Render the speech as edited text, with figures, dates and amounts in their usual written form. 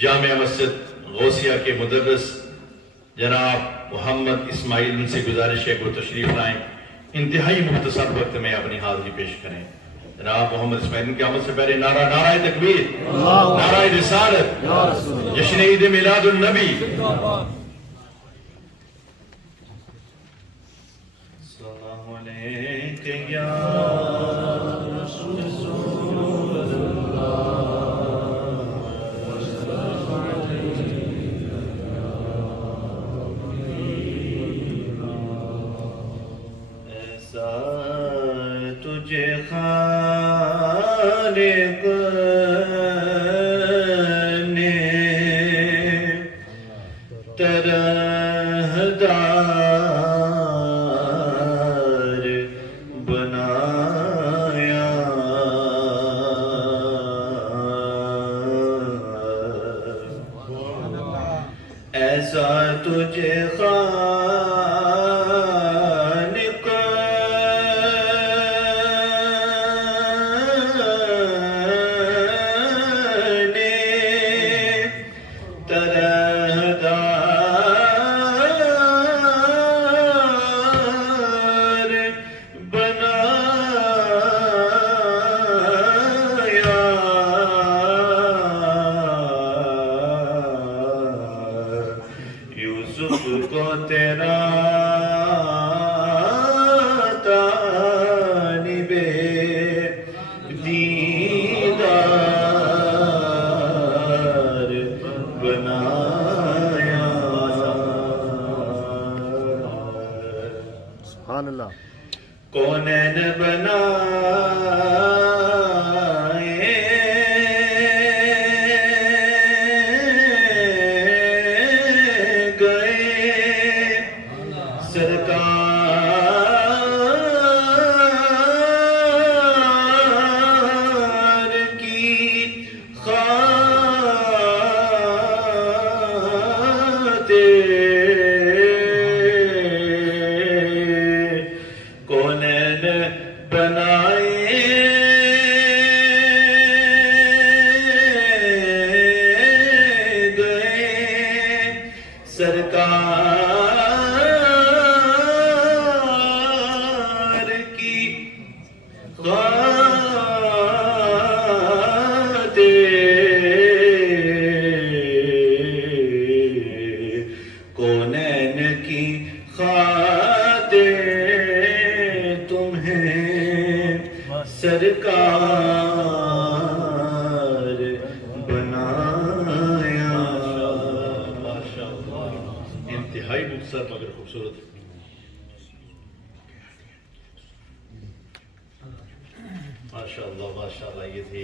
جامع مسجد غوثیہ کے مدرس جناب محمد اسماعیل، ان سے گزارش ہے کہ وہ تشریف لائیں، انتہائی مختصر وقت میں اپنی حاضری پیش کریں۔ جناب محمد اسماعیل کی آمد سے پہلے نعرہ تکبیر، نعرہ رسالت، جشن عید میلاد النبی۔ السلام علیکم یا رسول تجھے خالق نے طرحدار بنایا، ایسا تجھے کو تیرا طالب دیدار بنایا۔ سبحان اللہ۔ کونین بنائے سرکار کی خاطر، کونین بنائے گئے سرکار کی خاطر، کونین کی خاطر تمہیں سرکار بنایا۔ ماشاءاللہ، انتہائی مختصر مگر خوبصورت۔ ماشاءاللہ ماشاءاللہ، یہ تھی